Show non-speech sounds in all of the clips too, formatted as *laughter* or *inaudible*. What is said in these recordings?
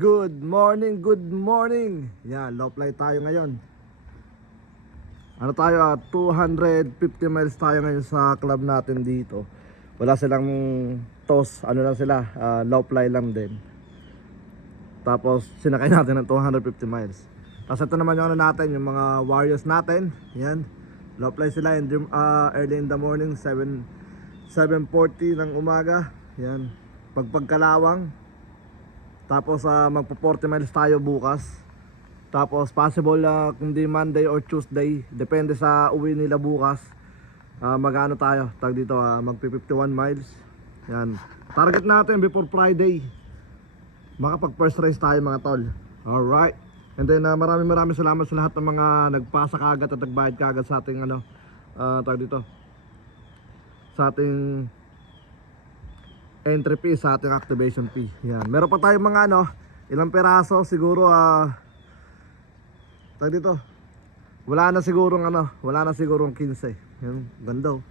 Good morning, good morning. Yan, low flight tayo ngayon. Ano tayo ah, 250 miles tayo ngayon sa club natin dito. Wala silang toss, ano lang sila, ah, low fly lang din. Tapos sinakay *laughs* natin ng 250 miles. Tapos ito naman yung ano natin, yung mga warriors natin. Yan. Low fly sila in the- ah, early in the morning, 7 7:40 ng umaga. Yan. Pagpagkalawang. Tapos uh, magpo 40 miles tayo bukas. Tapos possible uh, kundi Monday or Tuesday, depende sa uwi nila bukas. Uh, magano tayo? Tag dito, uh, mag 51 miles. Yan. Target natin before Friday. Makapag first race tayo mga tol. Alright. And then uh, maraming maraming salamat sa lahat ng mga nagpasa kagad at nagbayad kagad sa ating ano, uh, tag dito. Sa ating entry fee sa ating activation fee. Yan. Meron pa tayong mga ano, ilang peraso siguro ah tag dito. Wala na siguro ano, wala na siguro 15. Yan, ganda. oh.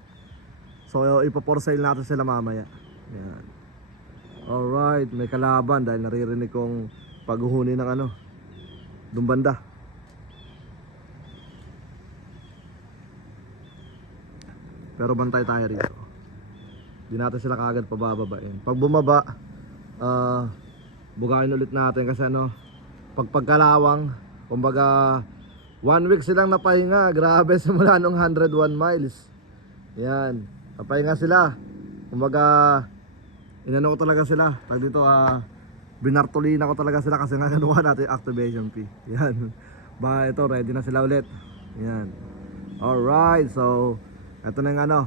So ipo-for natin sila mamaya. Yan. Alright, may kalaban dahil naririnig kong paghuhuni ng ano, dun banda. Pero bantay tayo rito. Di natin sila kagad pabababain. Pag bumaba, ah bugayin ulit natin kasi ano, pag pagkalawang, kumbaga, one week silang napahinga. Grabe, *laughs* simula nung 101 miles. Yan, napahinga sila. Kumbaga, inano ko talaga sila. Tag dito, ah, binartolina ko talaga sila kasi nga *laughs* ganuha natin activation fee. Yan. Ba, ito, ready na sila ulit. Yan. Alright, so, ito na yung ano,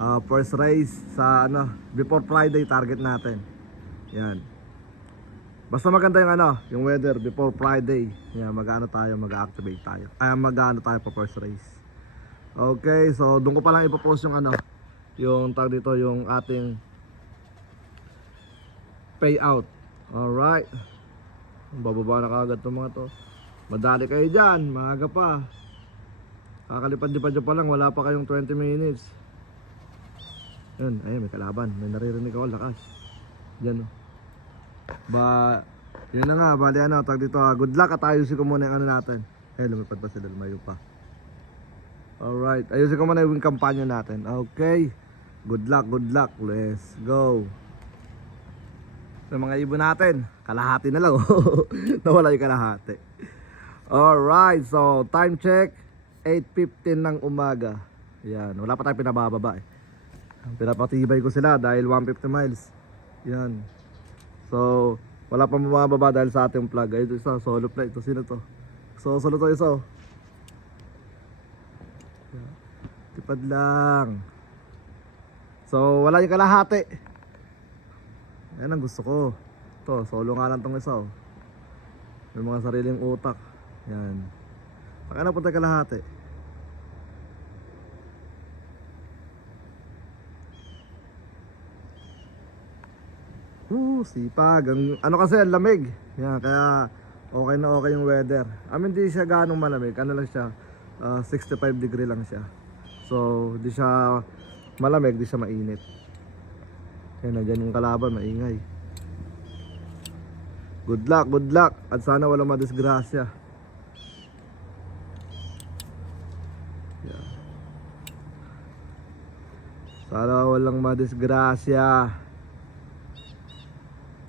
ah, first race sa ano, before Friday target natin. Yan. Basta maganda yung ano, yung weather before Friday. Yan, mag-ano tayo, mag-activate tayo. Ay, mag-ano tayo pa first race. Okay, so doon ko pa lang ipopost yung ano, yung tag dito, yung ating payout. Alright. Bababa na kagad itong mga to. Madali kayo dyan, maaga pa. Kakalipad-lipad pa lang, wala pa kayong 20 minutes. Yun, ayun, may kalaban. May naririnig ako, lakas. Diyan, oh. Ba, yun na nga, bali ano, tag dito, ah, good luck at ayusin ko muna yung ano natin. Eh, lumipad pa sila, lumayo pa. Alright, ayusin ko muna yung kampanya natin. Okay, good luck, good luck. Let's go. Sa mga ibon natin, kalahati na lang. *laughs* oh. Nawala yung kalahati. Alright, so time check, 8.15 ng umaga. Yan, wala pa tayong pinabababa eh. Pinapatibay ko sila dahil 150 miles. Yan. So, wala pa mababa dahil sa ating plug. Ito isa, solo flight. Ito, sino to? So, solo to isa, oh. Tipad lang. So, wala yung kalahati. Yan ang gusto ko. Ito, solo nga lang tong isa, oh. May mga sariling utak. Yan. Saka na punta kalahati. Uh, sipag. Ang, ano kasi, ang lamig. Yan, kaya okay na okay yung weather. I mean, di siya ganong malamig. Ano lang siya, ah, 65 degree lang siya. So, di siya malamig, di siya mainit. Yan, nandyan yung kalaban, maingay. Good luck, good luck. At sana walang madisgrasya. Yan. Sana walang madisgrasya.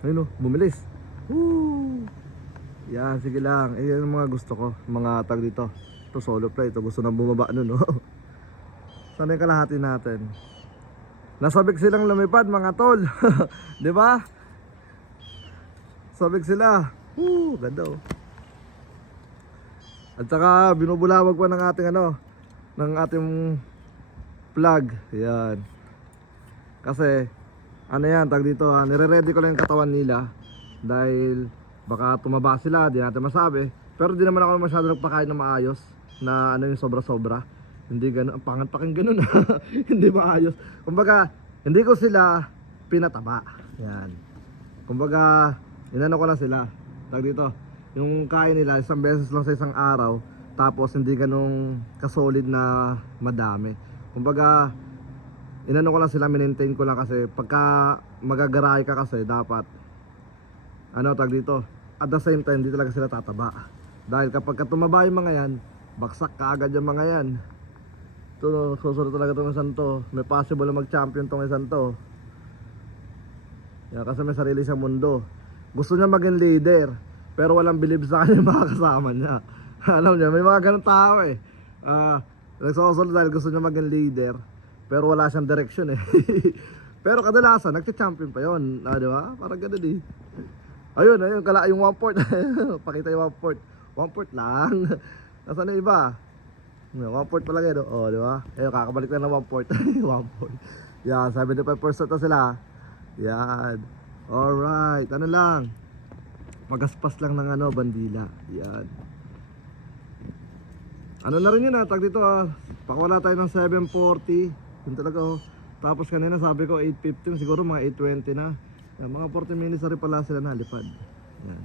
Ayun o, bumilis. Woo! Yan, sige lang. Eh, yan ang mga gusto ko. Mga tag dito. Ito solo play. Ito gusto nang bumaba nun, no? *laughs* Sana yung kalahati natin. Nasabik silang lumipad, mga tol. *laughs* Di ba? Sabik sila. Woo! Ganda oh. At saka binubulawag pa ng ating ano, ng ating plug. Yan. Kasi ano yan, tag dito, ah, nire-ready ko lang yung katawan nila dahil baka tumaba sila, di natin masabi. Pero di naman ako masyado nagpakain na maayos na ano yung sobra-sobra. Hindi ganun, ang pangat pa kang ganun. *laughs* hindi maayos. Kumbaga, hindi ko sila pinataba. Yan. Kumbaga, inano ko lang sila. Tag dito, yung kain nila isang beses lang sa isang araw tapos hindi ganong kasolid na madami. Kumbaga, inano ko lang sila, minentain ko lang kasi pagka magagaray ka kasi dapat ano tag dito, at the same time, hindi talaga sila tataba. Dahil kapag ka tumaba yung mga yan, baksak kaagad yung mga yan. Ito, susunod talaga itong isang to. May possible na mag-champion tong isang to. Yan, kasi may sarili siyang mundo. Gusto niya maging leader, pero walang believe sa kanya mga kasama niya. *laughs* Alam niya, may mga ganun tao eh. Ah, nagsusunod dahil gusto niya maging leader, pero wala siyang direction eh. *laughs* pero kadalasan, nagcha-champion pa yon, ah, di ba? Parang ganun eh. Ayun, ayun, kala yung one port. *laughs* Pakita yung one port. One port lang. *laughs* Nasaan na iba? One port pa lang yun. Oh, di ba? Ayun, kakabalik na ng one port. one port. Yan, 75% na sila. Yan. Alright, ano lang. Magaspas lang ng ano, bandila. Yan. Ano na rin yun ah, tag dito ah. Pakawala tayo ng 740. Yun talaga oh. Tapos kanina sabi ko 8.15, siguro mga 8.20 na. Yan, mga 40 minutes na pala sila nalipad. Yan.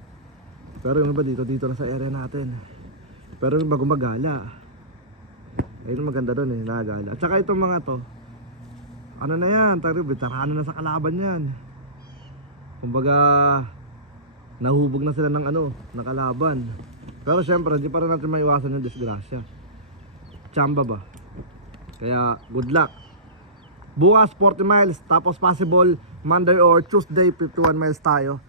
Pero yung iba dito, dito na sa area natin. Pero yung iba gumagala. Ayun maganda doon eh, nagagala. At saka itong mga to, ano na yan, tayo veterano na sa kalaban yan. Kumbaga, nahubog na sila ng ano, ng kalaban. Pero syempre, hindi pa rin natin maiwasan yung disgrasya. Chamba ba? Kaya, good luck. Bukas 40 miles, tapos possible Monday or Tuesday 51 miles tayo.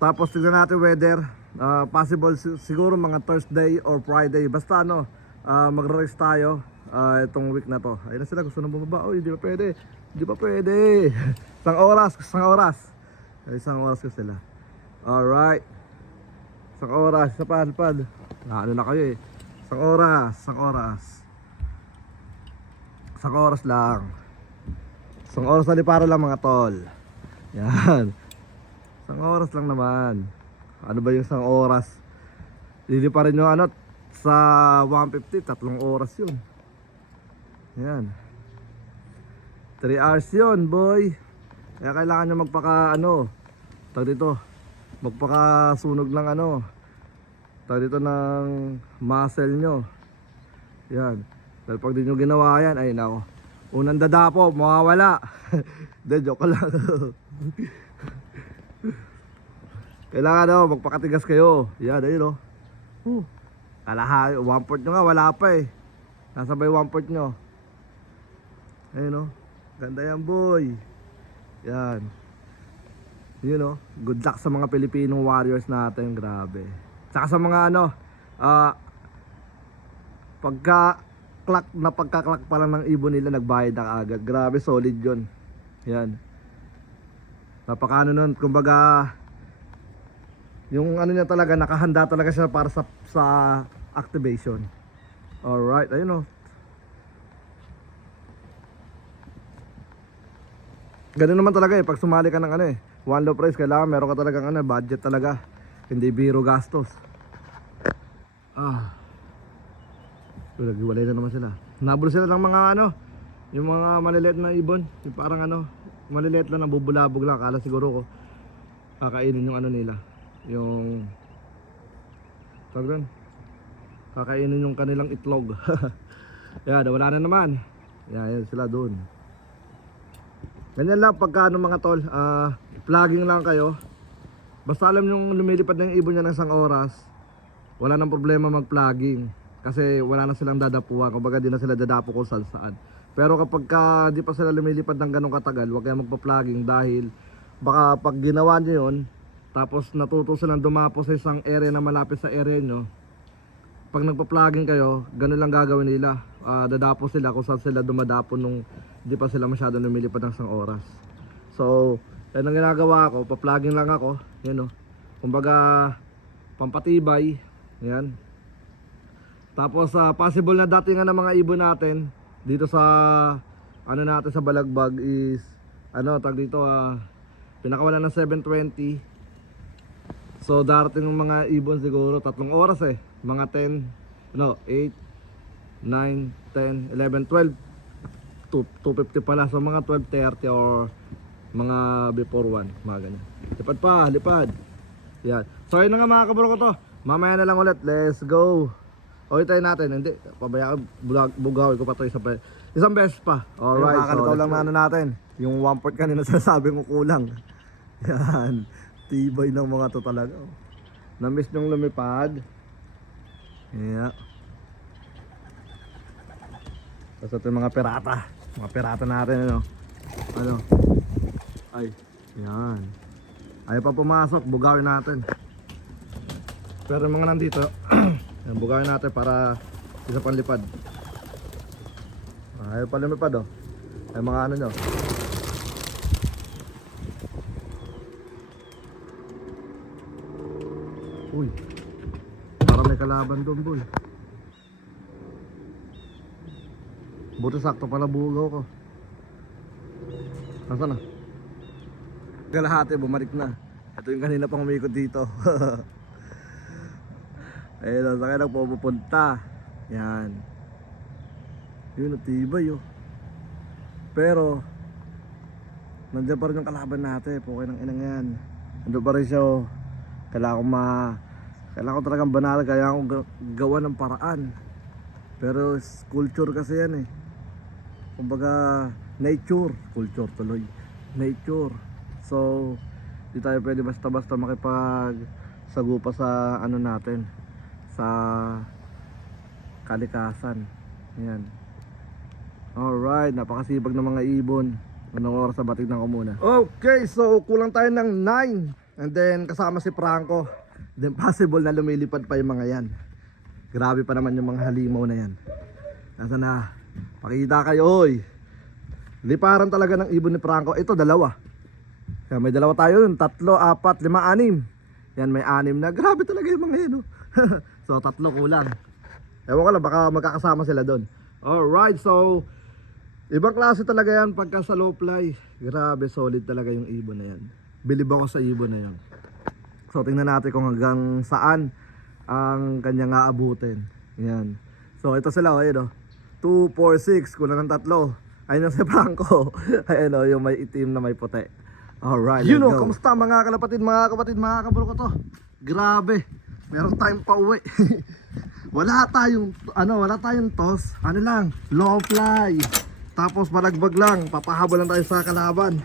Tapos tignan natin weather. Ah, possible si- siguro mga Thursday or Friday. Basta ano, ah, magre-race tayo ah, itong week na to. Ayun na sila, gusto na bumaba. Uy, di pa pwede. Di pa pwede. *laughs* isang oras, isang oras. Isang oras ko sila. Alright. Isang oras, sa pad. Ano na kayo eh. Isang oras, isang oras. Isang oras lang. Isang oras na para lang mga tol. Yan. Isang oras lang naman. Ano ba yung isang oras? Hindi pa rin yung ano, sa 150, tatlong oras yun. Yan. 3 hours yun, boy. Kaya kailangan nyo magpaka, ano, tag dito, magpakasunog ng ano, tag dito ng muscle nyo. Yan. Dahil pag di nyo ginawa yan, ay nako. Unang dadapo, mawawala. *laughs* De, joke lang. *laughs* Kailangan daw, magpakatigas kayo. Yan, ayun o. Oh. Kalaha, one port nyo nga, wala pa eh. Nasabay one port nyo. Ayun o. Ganda yan, boy. Yan. Yun o. Good luck sa mga Pilipinong warriors natin. Grabe. Saka sa mga ano, ah, pagka clock na pagka-clock pa lang ng ibon nila nagbayad na agad. Grabe solid 'yon. Yan. Napakano nun, kumbaga yung ano niya talaga nakahanda talaga siya para sa sa activation. Alright, ayun oh. Ganun naman talaga eh, pag sumali ka ng ano eh, one low price, kailangan meron ka talagang ano, budget talaga. Hindi biro gastos. Ah. So, naghiwalay na naman sila. Nabul sila ng mga ano, yung mga maliliit na ibon. Yung parang ano, maliliit lang, nabubulabog lang. Akala siguro ko, kakainin yung ano nila. Yung, tawag doon, kakainin yung kanilang itlog. *laughs* yan, wala na naman. Yan, yan sila doon. Ganyan lang pagka ano mga tol, ah, vlogging lang kayo. Basta alam yung lumilipad na yung ibon niya ng isang oras, wala nang problema mag-vlogging. Kasi wala na silang dadapuan, kumbaga di na sila dadapo kung saan saan. Pero kapag ka di pa sila lumilipad ng ganong katagal, huwag kayong magpa-vlogging dahil baka pag ginawa nyo yun, tapos natuto silang dumapo sa isang area na malapit sa area nyo, pag nagpa-vlogging kayo, ganun lang gagawin nila. Ah, dadapo sila kung saan sila dumadapo nung di pa sila masyado lumilipad ng isang oras. So, yan ang ginagawa ko, pa-vlogging lang ako. Yan o. Kumbaga, pampatibay. Yan. Tapos, ah, possible na datingan ng mga ibon natin dito sa ano natin sa Balagbag is ano tag dito ah pinakawalan ng 720 so darating ng mga ibon siguro tatlong oras eh. Mga 10 no 8 9 10 11 12 2, 250 pala. So mga 12.30 or mga before 1 mga ganyan. Lipad pa lipad. Yan. So yun na nga mga kabro ko to. Mamaya na lang ulit. Let's go Tayo natin, hindi, pabaya bulag, bugaw ko pa to isang, be- isang beses pa. Alright, so lang na ano natin, yung one port kanina *laughs* sinasabi ko kulang. Yan. Tibay ng mga to talaga. oh. Na-miss nyong lumipad. Yeah. Tapos ito yung mga pirata. Mga pirata natin ano. Ano? Ay, yan. Ayaw pa pumasok, bugawin natin. Pero yung mga nandito, *clears throat* yan, bugawin natin para isa pang lipad. Ayaw pa lumipad oh. Ay mga ano nyo. Uy, parang may kalaban doon boy. Buti sakto pala bugaw ko. Nasaan na? Kalahati, bumalik na. Ito yung kanina pang umikot dito. *laughs* Ayun, saan kayo nagpupunta? Yan. Yun, natibay oh. Pero, nandiyan pa rin yung kalaban natin. Pukay ng inang yan. Nandun pa rin siya oh. Kailangan ko ma... Kailangan ko talagang banal. Kailangan ko ga- gawa ng paraan. Pero culture kasi yan eh. Kumbaga, nature. Culture tuloy. Nature. So, di tayo pwede basta-basta makipag sagupa sa ano natin. Sa kalikasan. Yan. Alright, napakasibag ng mga ibon. Anong oras sa batid ng muna? Okay, so kulang tayo ng 9. And then kasama si Franco. Then possible na lumilipad pa yung mga yan. Grabe pa naman yung mga halimaw na yan. Nasa na? Pakita kayo, oy. Liparan talaga ng ibon ni Franco. Ito, dalawa. Yan, may dalawa tayo yun. Tatlo, apat, lima, anim. Yan, may anim na. Grabe talaga yung mga yan. oh. *laughs* so, tatlo kulang. Ewan ko lang, baka magkakasama sila doon. Alright, so ibang klase talaga yan pagka sa low fly. Grabe, solid talaga yung ibon na yan. Bilib ako sa ibon na yan. So tingnan natin kung hanggang saan ang kanyang aabutin. Yan. So ito sila, oh, ayun oh. 2, 4, 6, kulang ng tatlo. Ayun yung si Franco. *laughs* ayun oh, yung may itim na may puti. Alright, You let's know, go. Kamusta mga kalapatid, mga kapatid, mga kaburo ko to? Grabe. Meron tayong pauwi. *laughs* wala tayong, ano, wala tayong toss. Ano lang, low fly. Tapos balagbag lang, papahabol lang tayo sa kalaban.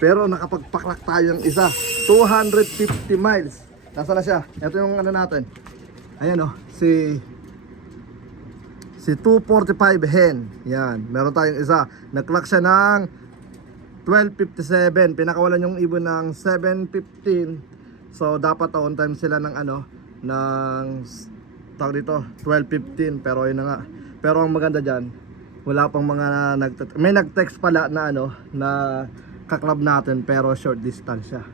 Pero nakapagpaklak tayo ng isa. 250 miles. Nasaan na siya? Ito yung ano natin. Ayan oh, si si 245 hen. Yan, meron tayong isa. Nag-clock siya ng 12.57 pinakawalan yung ibon ng 7.15 so dapat on time sila ng ano ng tawag dito 12.15 pero yun na nga. Pero ang maganda dyan wala pang mga nag may nag-text pala na ano na kaklab natin pero short distance siya.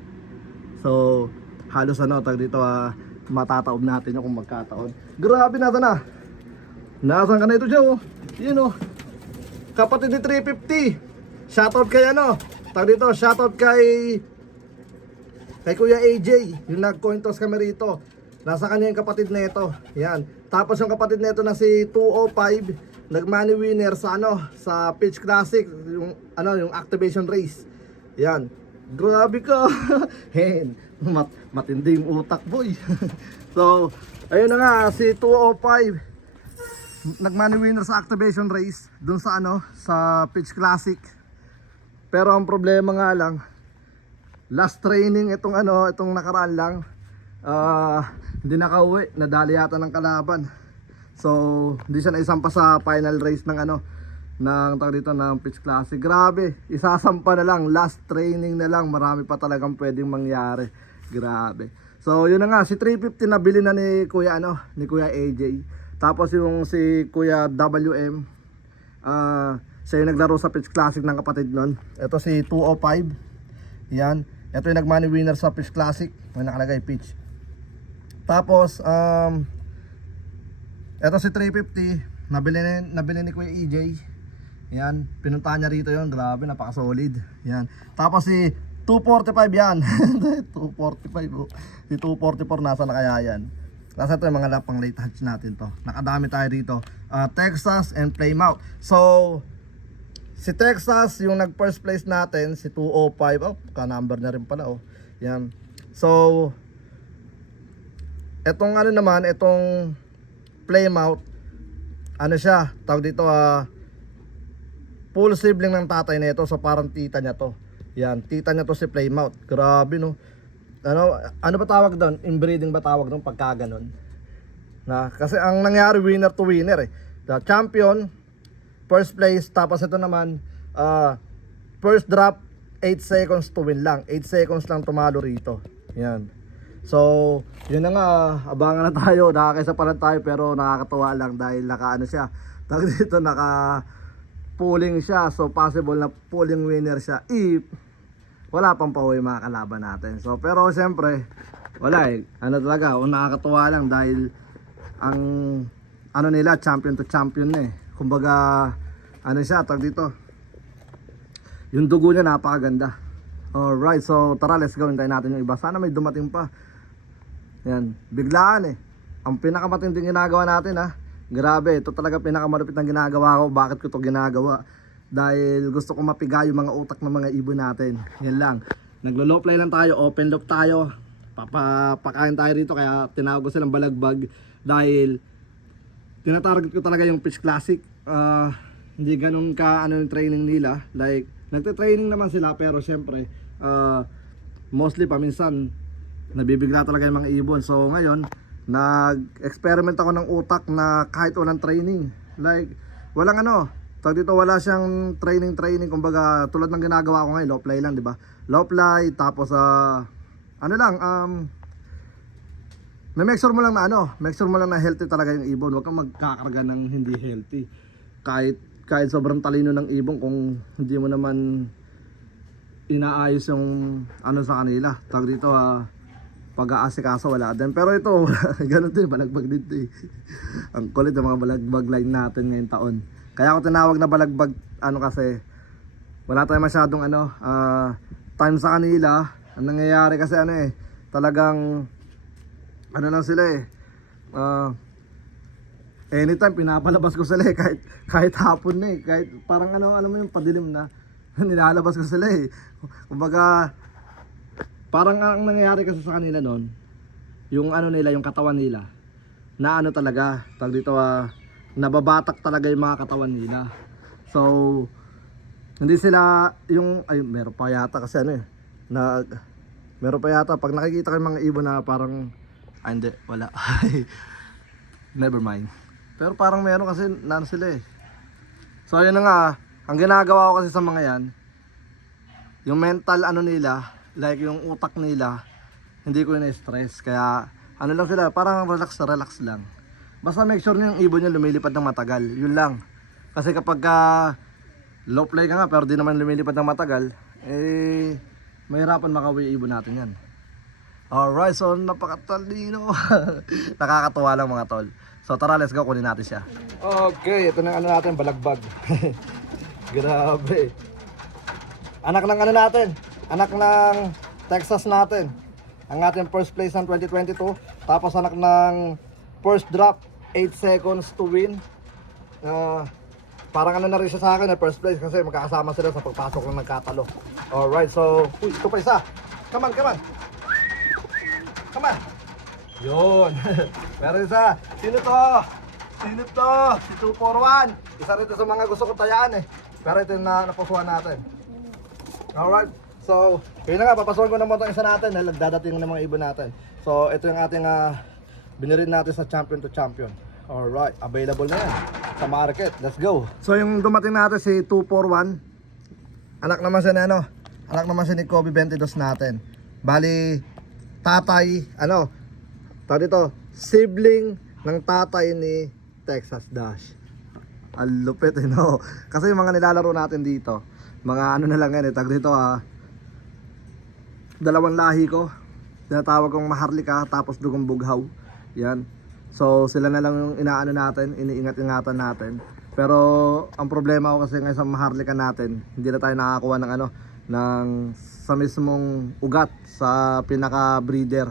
So halos ano tawag dito ah, matataob natin yung kung magkataon. Grabe na na. Nasan ka na ito Joe? Yun oh. Kapatid ni 350 Shoutout kay ano, tag dito, shoutout kay kay Kuya AJ, yung nag-coin toss kami rito. Nasa kanya yung kapatid nito. Yan. Tapos yung kapatid nito na si 205, nag-money winner sa ano, sa Pitch Classic, yung ano, yung activation race. Yan. Grabe ka. *laughs* Hen, mat matindi yung utak, boy. *laughs* so, ayun na nga si 205 nag-money winner sa activation race dun sa ano, sa Pitch Classic. Pero ang problema nga lang, last training itong ano, itong nakaraan lang, ah, hindi nakauwi, nadali yata ng kalaban. So, hindi siya naisampa sa final race ng ano, ng tawag dito ng pitch classic. Grabe, isasampa na lang, last training na lang, marami pa talagang pwedeng mangyari. Grabe. So, yun na nga, si 350 nabili na ni Kuya ano, ni Kuya AJ. Tapos yung si Kuya WM, ah, siya yung naglaro sa Pitch Classic ng kapatid nun. Ito si 205. Yan. Ito yung nag-money winner sa Pitch Classic. May nakalagay Pitch. Tapos, um, ito si 350. Nabili, ni- nabili ni Kuya EJ. Yan. Pinuntahan niya rito yon Grabe, napaka-solid. Yan. Tapos si 245 yan. *laughs* 245 oh. Si 244 nasa na kaya yan. Nasa ito yung mga lapang late hatch natin to. Nakadami tayo dito. Ah, Texas and Plymouth. So, Si Texas, yung nag first place natin, si 205. Oh, ka-number na rin pala oh. Yan. So, etong ano naman, etong Plymouth, ano siya, tawag dito ah, full sibling ng tatay nito, so parang tita niya to. Yan, tita niya to si Plymouth. Grabe no. ano, ano ba tawag doon? Inbreeding ba tawag doon pagka ganun? Na, kasi ang nangyari winner to winner eh. The champion, first place, tapos ito naman, ah, first drop, 8 seconds to win lang. 8 seconds lang tumalo rito. Yan. So, yun na nga, abangan na tayo. Nakakaisa pa lang tayo pero nakakatuwa lang dahil naka ano siya. Tawag dito, naka pulling siya. So, possible na pulling winner siya if wala pang pauwi mga kalaban natin. So, pero siyempre, wala eh. Ano talaga, o nakakatuwa lang dahil ang ano nila, champion to champion eh. Kumbaga, ano siya, tag dito. Yung dugo niya napakaganda. Alright, so tara, let's go. Hintayin natin yung iba. Sana may dumating pa. Yan, biglaan eh. Ang pinakamatinding ginagawa natin ha. Grabe, ito talaga pinakamalupit ng ginagawa ko. Bakit ko to ginagawa? Dahil gusto ko mapiga yung mga utak ng mga ibon natin. Yan lang. Naglo-low play lang tayo, open loop tayo. Papapakain tayo rito kaya tinawag ko silang balagbag dahil tinatarget ko talaga yung pitch classic. Ah, hindi ganun ka ano yung training nila. Like, nagte-training naman sila pero syempre, ah, mostly paminsan nabibigla talaga yung mga ibon. So ngayon, nag-experiment ako ng utak na kahit walang training. Like, walang ano, tawag dito wala siyang training training kumbaga tulad ng ginagawa ko ngayon, low play lang, 'di ba? Low play tapos ah ano lang um may make sure mo lang na ano, make sure mo lang na healthy talaga yung ibon. Huwag kang magkakarga ng hindi healthy. Kahit kahit sobrang talino ng ibon kung hindi mo naman inaayos yung ano sa kanila. Tawag dito ah pag-aasikaso wala din. Pero ito, *laughs* ganun din, balagbag din to eh. *laughs* Ang kulit ng mga balagbag line natin ngayong taon. Kaya ako tinawag na balagbag, ano kasi, wala tayong masyadong ano, ah, time sa kanila. Ang nangyayari kasi ano eh, talagang, ano lang sila eh, ah, anytime pinapalabas ko sila eh, kahit, kahit hapon na eh, kahit parang ano, alam mo yung padilim na, *laughs* nilalabas ko sila eh. Kumbaga, parang ang nangyayari kasi sa kanila noon, yung ano nila, yung katawan nila, na ano talaga, tag dito ah, nababatak talaga yung mga katawan nila. So, hindi sila yung, ay meron pa yata kasi ano eh, na, meron pa yata, pag nakikita ko yung mga ibon na parang, ay hindi, wala. *laughs* Never mind. Pero parang meron kasi nan sila eh. So ayun na nga, ang ginagawa ko kasi sa mga yan, yung mental ano nila, like yung utak nila, hindi ko na-stress. Kaya ano lang sila, parang relax na relax lang. Basta make sure yung ibon nyo lumilipad ng matagal. Yun lang. Kasi kapag ka low play ka nga pero di naman lumilipad ng matagal, eh mahirapan makawi ibon natin yan. Alright, so napakatalino. *laughs* Nakakatuwa lang mga tol. So tara, let's go, kunin natin siya. Okay, ito na ano natin, balagbag. *laughs* Grabe. Anak ng ano natin, anak ng Texas natin. Ang ating first place ng 2022. Tapos anak ng first drop, 8 seconds to win. Ah, parang ano na rin siya sa akin na first place kasi magkakasama sila sa pagpasok ng nagkatalo. Alright, so, uy, ito pa isa. Come on, come on. Come on. Yun. *laughs* Meron isa. Sino to? Sino to? Si 241. Isa rito sa mga gusto ko tayaan eh. Pero ito na napusuhan natin. Alright. So, yun na nga, papasukin ko na mo itong isa natin dahil dadating ng mga ibon natin. So, ito yung ating uh, binirin natin sa champion to champion. Alright, available na yan sa market. Let's go. So, yung dumating natin si 241. Anak naman siya ano? Anak naman siya ni Kobe 22 natin. Bali, tatay, ano, tawag dito, sibling ng tatay ni Texas Dash. Ang lupit eh, *laughs* no? Kasi yung mga nilalaro natin dito, mga ano na lang yan eh, tag dito ah, dalawang lahi ko, tinatawag kong maharlika, tapos dugong bughaw, yan. So sila na lang yung inaano natin, iniingat-ingatan natin. Pero ang problema ko kasi ngayon sa maharlika natin, hindi na tayo nakakuha ng ano, ng sa mismong ugat sa pinaka breeder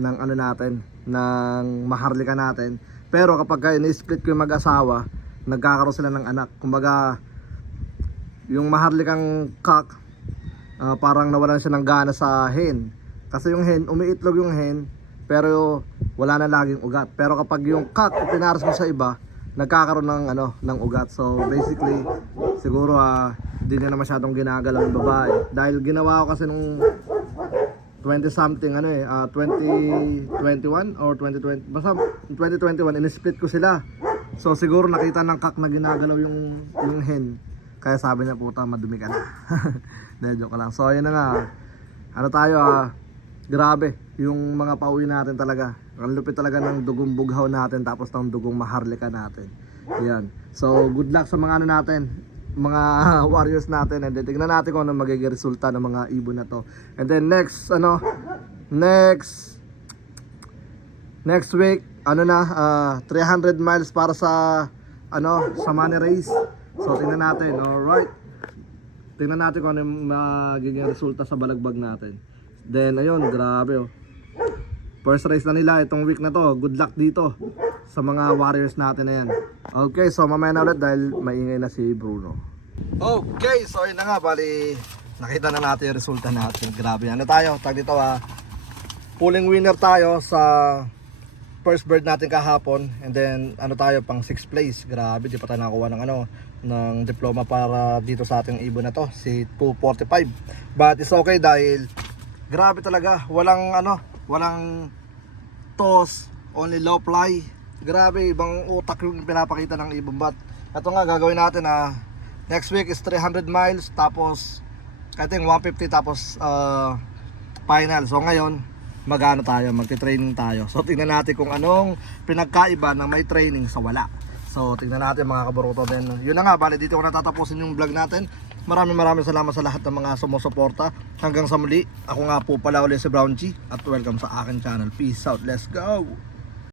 ng ano natin, ng maharlika natin. Pero kapag ka ini-split ko yung mag-asawa, nagkakaroon sila ng anak. Kumbaga, yung maharlikang cock, ah, parang nawalan siya ng gana sa hen. Kasi yung hen, umiitlog yung hen, pero wala na laging ugat. Pero kapag yung cock, pinaras mo sa iba, nagkakaroon ng ano ng ugat. So basically, siguro ah hindi na masyadong ginagalaw yung babae. Dahil ginawa ko kasi nung 20 something ano eh, ah, 2021 or 2020, basta 2021, in-split ko sila. So siguro nakita ng kak na ginagalaw yung, yung hen. Kaya sabi niya puta madumi ka na. *laughs* Dahil joke lang. So ayun na nga. Ano tayo ah, grabe yung mga pauwi natin talaga. Ang lupit talaga ng dugong bughaw natin tapos ng dugong maharlika natin. Yan. So good luck sa mga ano natin, mga *laughs* warriors natin and then tignan natin kung ano magiging resulta ng mga ibon na to. And then next ano next next week ano na ah, 300 miles para sa ano sa money race. So tingnan natin. Alright. Tingnan natin kung ano yung magiging resulta sa balagbag natin. Then ayun, grabe oh. First race na nila itong week na to. Good luck dito sa mga warriors natin na yan. Okay, so mamaya na ulit dahil maingay na si Bruno. Okay, so yun na nga, bali nakita na natin yung resulta natin. Grabe, ano tayo? Tag dito ah. Pulling winner tayo sa first bird natin kahapon and then ano tayo pang 6th place. Grabe, di pa tayo nakakuha ng ano ng diploma para dito sa ating ibon na to, si 245. But it's okay dahil grabe talaga, walang ano, walang toss, only low fly. Grabe, ibang utak yung pinapakita ng ibon. But ito nga gagawin natin na next week is 300 miles tapos I think 150 tapos uh, final. So ngayon, magano tayo, magti-training tayo. So tingnan natin kung anong pinagkaiba ng may training sa wala. So tingnan natin mga kaburuto din. Yun na nga, bali dito ko natatapusin yung vlog natin. Maraming maraming salamat sa lahat ng mga sumusuporta. Hanggang sa muli, ako nga po pala ulit si Brown G at welcome sa akin channel. Peace out, let's go!